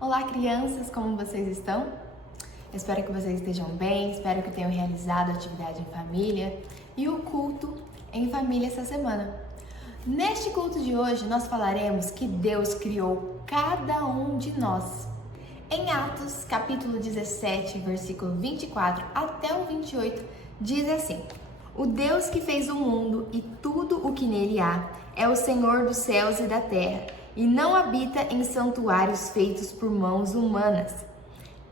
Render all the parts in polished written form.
Olá, crianças, como vocês estão? Espero que vocês estejam bem, espero que tenham realizado a atividade em família e o culto em família essa semana. Neste culto de hoje, nós falaremos que Deus criou cada um de nós. Em Atos, capítulo 17, versículo 24 até o 28, diz assim: O Deus que fez o mundo e tudo o que nele há é o Senhor dos céus e da terra, e não habita em santuários feitos por mãos humanas.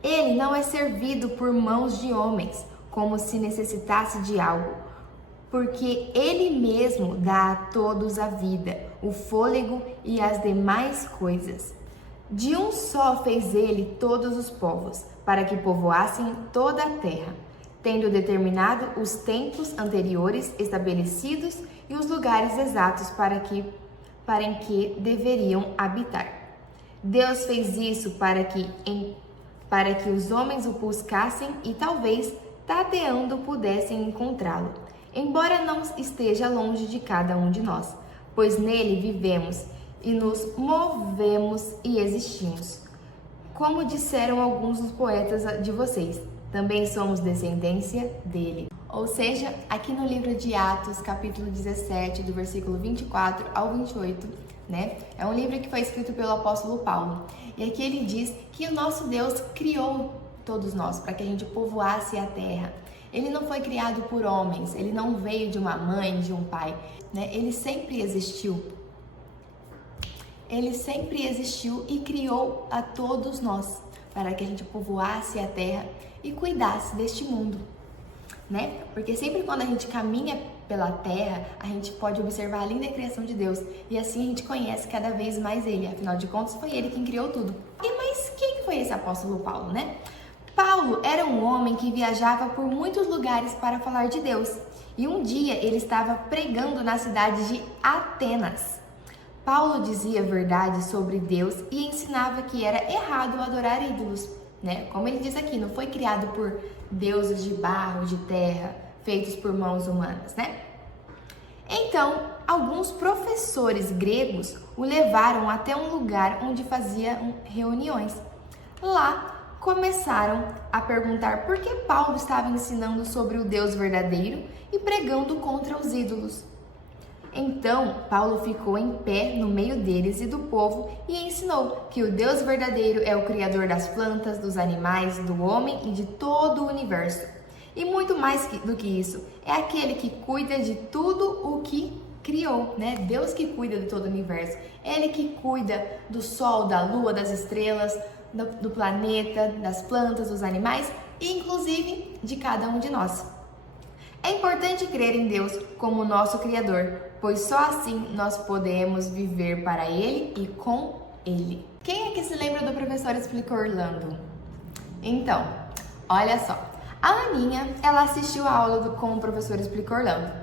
Ele não é servido por mãos de homens, como se necessitasse de algo, porque Ele mesmo dá a todos a vida, o fôlego e as demais coisas. De um só fez Ele todos os povos, para que povoassem toda a terra, tendo determinado os tempos anteriores estabelecidos e os lugares exatos para em que deveriam habitar. Deus fez isso para que os homens o buscassem e talvez, tateando, pudessem encontrá-lo, embora não esteja longe de cada um de nós, pois nele vivemos e nos movemos e existimos. Como disseram alguns dos poetas de vocês, também somos descendência dele. Ou seja, aqui no livro de Atos, capítulo 17, do versículo 24 ao 28, é um livro que foi escrito pelo apóstolo Paulo. E aqui ele diz que o nosso Deus criou todos nós para que a gente povoasse a terra. Ele não foi criado por homens, ele não veio de uma mãe, de um pai, Ele sempre existiu. Ele sempre existiu e criou a todos nós para que a gente povoasse a terra e cuidasse deste mundo, Porque sempre quando a gente caminha pela terra, a gente pode observar a linda criação de Deus e assim a gente conhece cada vez mais Ele. Afinal de contas, foi Ele quem criou tudo. Mas quem foi esse apóstolo Paulo, Paulo era um homem que viajava por muitos lugares para falar de Deus. E um dia ele estava pregando na cidade de Atenas. Paulo dizia verdade sobre Deus e ensinava que era errado adorar ídolos, Como ele diz aqui, não foi criado por deuses de barro, de terra, feitos por mãos humanas, Então, alguns professores gregos o levaram até um lugar onde faziam reuniões. Lá, começaram a perguntar por que Paulo estava ensinando sobre o Deus verdadeiro e pregando contra os ídolos. Então, Paulo ficou em pé no meio deles e do povo e ensinou que o Deus verdadeiro é o Criador das plantas, dos animais, do homem e de todo o universo. E muito mais do que isso, é aquele que cuida de tudo o que criou, Deus que cuida de todo o universo. Ele que cuida do sol, da lua, das estrelas, do planeta, das plantas, dos animais e inclusive de cada um de nós. É importante crer em Deus como nosso Criador, pois só assim nós podemos viver para Ele e com Ele. Quem é que se lembra do professor Explica Orlando? Então, olha só. A Aninha, ela assistiu a aula com o professor Explica Orlando.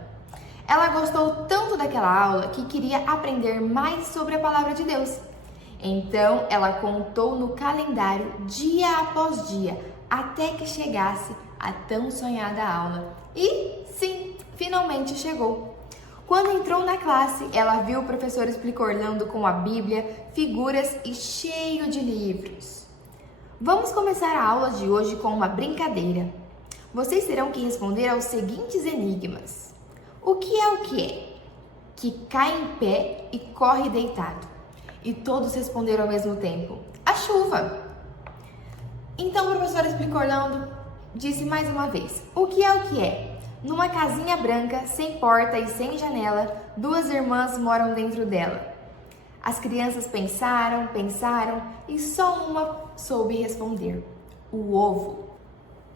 Ela gostou tanto daquela aula que queria aprender mais sobre a palavra de Deus. Então, ela contou no calendário dia após dia, até que chegasse a tão sonhada aula. E sim, finalmente chegou. Quando entrou na classe, ela viu o professor Explica Orlando com a Bíblia, figuras e cheio de livros. Vamos começar a aula de hoje com uma brincadeira. Vocês terão que responder aos seguintes enigmas. O que é? Que cai em pé e corre deitado. E todos responderam ao mesmo tempo. A chuva. Então o professor Explica Orlando disse mais uma vez. O que é? Numa casinha branca, sem porta e sem janela, duas irmãs moram dentro dela. As crianças pensaram e só uma soube responder. O ovo.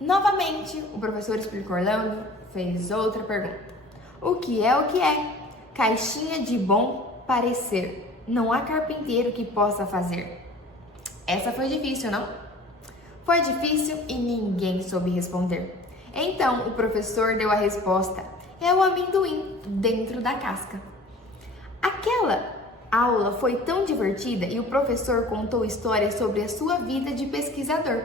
Novamente, o professor Explica Orlando fez outra pergunta. O que é? Caixinha de bom parecer. Não há carpinteiro que possa fazer. Essa foi difícil, não? Foi difícil e ninguém soube responder. Então, o professor deu a resposta. É o amendoim dentro da casca. Aquela aula foi tão divertida e o professor contou histórias sobre a sua vida de pesquisador.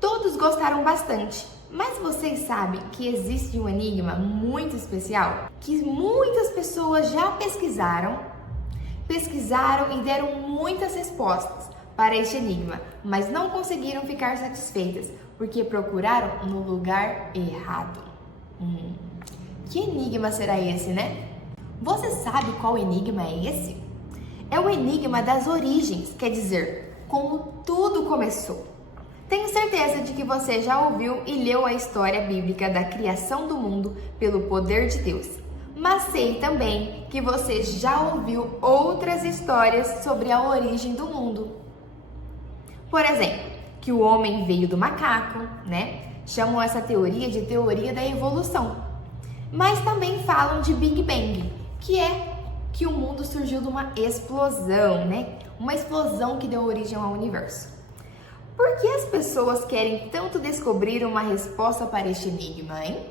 Todos gostaram bastante, mas vocês sabem que existe um enigma muito especial que muitas pessoas já pesquisaram e deram muitas respostas, para este enigma, mas não conseguiram ficar satisfeitas, porque procuraram no lugar errado. Que enigma será esse, né? Você sabe qual enigma é esse? É o enigma das origens, quer dizer, como tudo começou. Tenho certeza de que você já ouviu e leu a história bíblica da criação do mundo pelo poder de Deus. Mas sei também que você já ouviu outras histórias sobre a origem do mundo. Por exemplo, que o homem veio do macaco, né? Chamam essa teoria de teoria da evolução. Mas também falam de Big Bang, que é que o mundo surgiu de uma explosão, né? Uma explosão que deu origem ao universo. Por que as pessoas querem tanto descobrir uma resposta para este enigma, hein?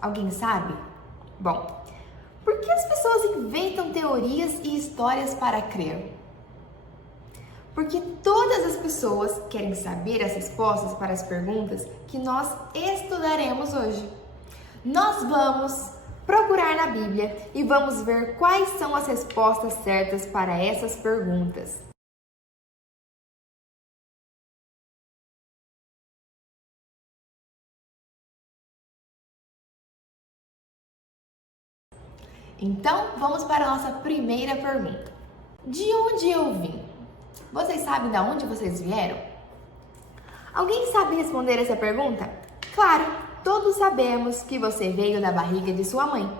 Alguém sabe? Bom, por que as pessoas inventam teorias e histórias para crer? Porque todas as pessoas querem saber as respostas para as perguntas que nós estudaremos hoje. Nós vamos procurar na Bíblia e vamos ver quais são as respostas certas para essas perguntas. Então, vamos para a nossa primeira pergunta. De onde eu vim? Vocês sabem de onde vocês vieram? Alguém sabe responder essa pergunta? Claro, todos sabemos que você veio da barriga de sua mãe.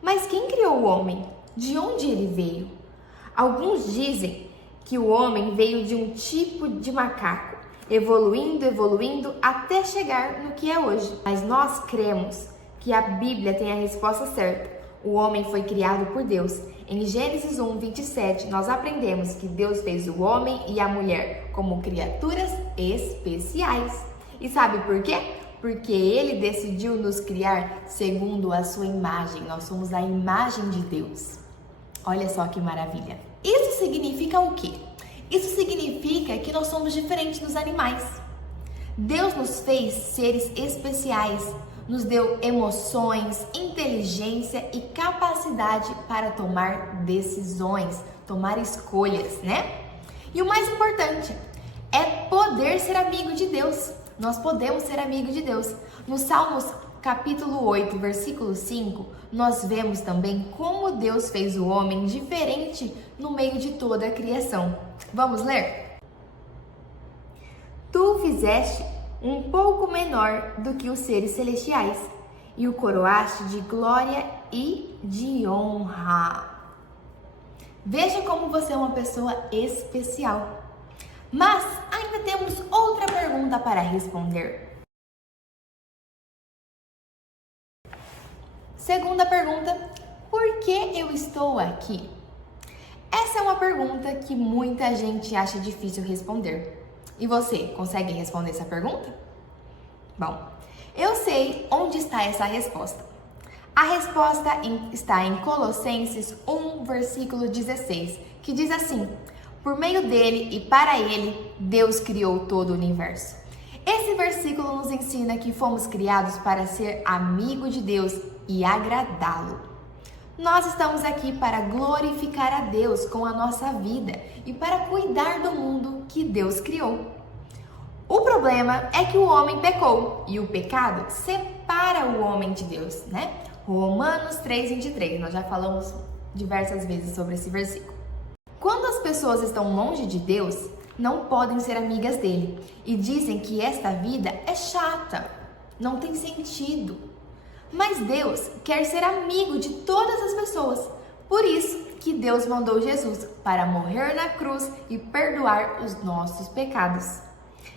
Mas quem criou o homem? De onde ele veio? Alguns dizem que o homem veio de um tipo de macaco, evoluindo até chegar no que é hoje. Mas nós cremos que a Bíblia tem a resposta certa. O homem foi criado por Deus. Em Gênesis 1, 27, nós aprendemos que Deus fez o homem e a mulher como criaturas especiais. E sabe por quê? Porque Ele decidiu nos criar segundo a sua imagem. Nós somos a imagem de Deus. Olha só que maravilha. Isso significa o quê? Isso significa que nós somos diferentes dos animais. Deus nos fez seres especiais. Nos deu emoções, inteligência e capacidade para tomar decisões, tomar escolhas, né? E o mais importante é poder ser amigo de Deus. Nós podemos ser amigo de Deus. No Salmos capítulo 8, versículo 5, nós vemos também como Deus fez o homem diferente no meio de toda a criação. Vamos ler? Tu o fizeste um pouco menor do que os seres celestiais, e o coroaste de glória e de honra. Veja como você é uma pessoa especial. Mas ainda temos outra pergunta para responder. Segunda pergunta: por que eu estou aqui? Essa é uma pergunta que muita gente acha difícil responder. E você, consegue responder essa pergunta? Bom, eu sei onde está essa resposta. A resposta está em Colossenses 1, versículo 16, que diz assim: por meio dele e para ele, Deus criou todo o universo. Esse versículo nos ensina que fomos criados para ser amigo de Deus e agradá-lo. Nós estamos aqui para glorificar a Deus com a nossa vida e para cuidar do mundo que Deus criou. O problema é que o homem pecou e o pecado separa o homem de Deus, né? Romanos 3:23, nós já falamos diversas vezes sobre esse versículo. Quando as pessoas estão longe de Deus, não podem ser amigas dele e dizem que esta vida é chata, não tem sentido. Mas Deus quer ser amigo de todas as pessoas. Por isso que Deus mandou Jesus para morrer na cruz e perdoar os nossos pecados.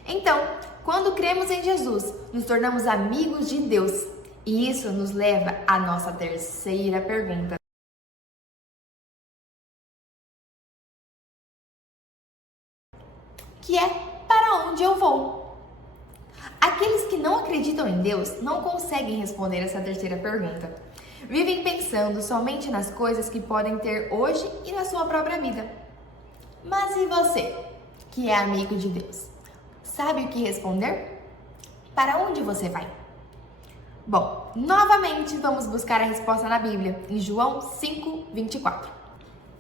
Então, quando cremos em Jesus, nos tornamos amigos de Deus. E isso nos leva à nossa terceira pergunta. Que é: para onde eu vou? Aqueles que não acreditam em Deus não conseguem responder essa terceira pergunta. Vivem pensando somente nas coisas que podem ter hoje e na sua própria vida. Mas e você, que é amigo de Deus? Sabe o que responder? Para onde você vai? Bom, novamente vamos buscar a resposta na Bíblia, em João 5:24.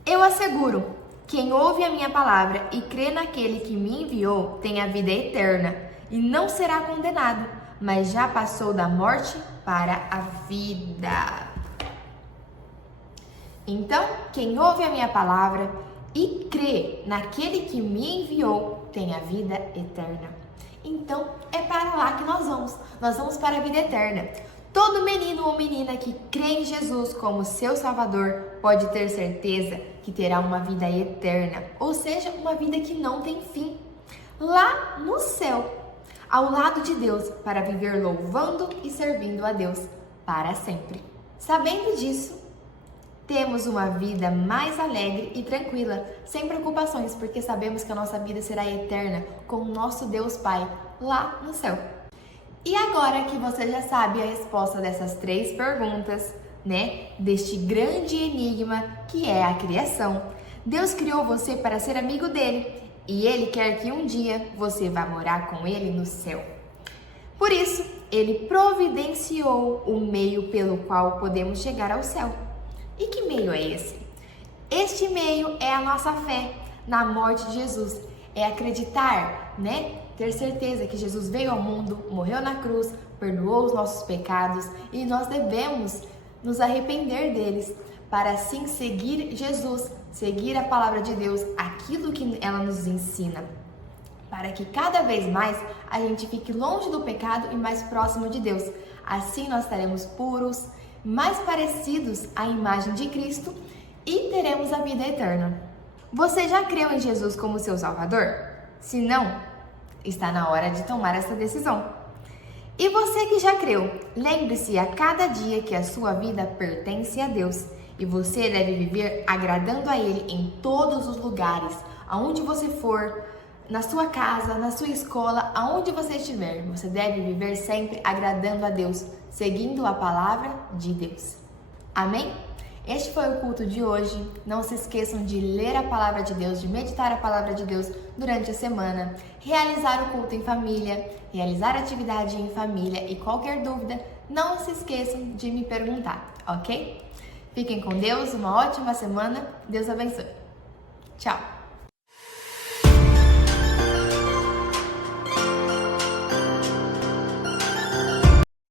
Eu asseguro, Quem ouve a minha palavra e crê naquele que me enviou tem a vida eterna e não será condenado, mas já passou da morte para a vida. Então, quem ouve a minha palavra e crê naquele que me enviou tem a vida eterna. Então, é para lá que nós vamos. Nós vamos para a vida eterna. Todo menino ou menina que crê em Jesus como seu Salvador pode ter certeza que terá uma vida eterna, ou seja, uma vida que não tem fim, lá no céu, ao lado de Deus, para viver louvando e servindo a Deus para sempre. Sabendo disso, temos uma vida mais alegre e tranquila, sem preocupações, porque sabemos que a nossa vida será eterna com o nosso Deus Pai lá no céu. E agora que você já sabe a resposta dessas 3 perguntas, né, deste grande enigma que é a criação, Deus criou você para ser amigo dele e ele quer que um dia você vá morar com ele no céu. Por isso, ele providenciou o meio pelo qual podemos chegar ao céu. E que meio é esse? Este meio é a nossa fé na morte de Jesus. É acreditar, né? Ter certeza que Jesus veio ao mundo, morreu na cruz, perdoou os nossos pecados e nós devemos nos arrepender deles para assim seguir Jesus, seguir a palavra de Deus, aquilo que ela nos ensina, para que cada vez mais a gente fique longe do pecado e mais próximo de Deus. Assim nós estaremos puros, mais parecidos à imagem de Cristo e teremos a vida eterna. Você já creu em Jesus como seu Salvador? Se não, está na hora de tomar essa decisão. E você que já creu, lembre-se a cada dia que a sua vida pertence a Deus e você deve viver agradando a Ele em todos os lugares, aonde você for, na sua casa, na sua escola, aonde você estiver. Você deve viver sempre agradando a Deus, seguindo a palavra de Deus. Amém? Este foi o culto de hoje. Não se esqueçam de ler a palavra de Deus, de meditar a palavra de Deus durante a semana, realizar o culto em família, realizar atividade em família e qualquer dúvida, não se esqueçam de me perguntar, ok? Fiquem com Deus, uma ótima semana. Deus abençoe. Tchau!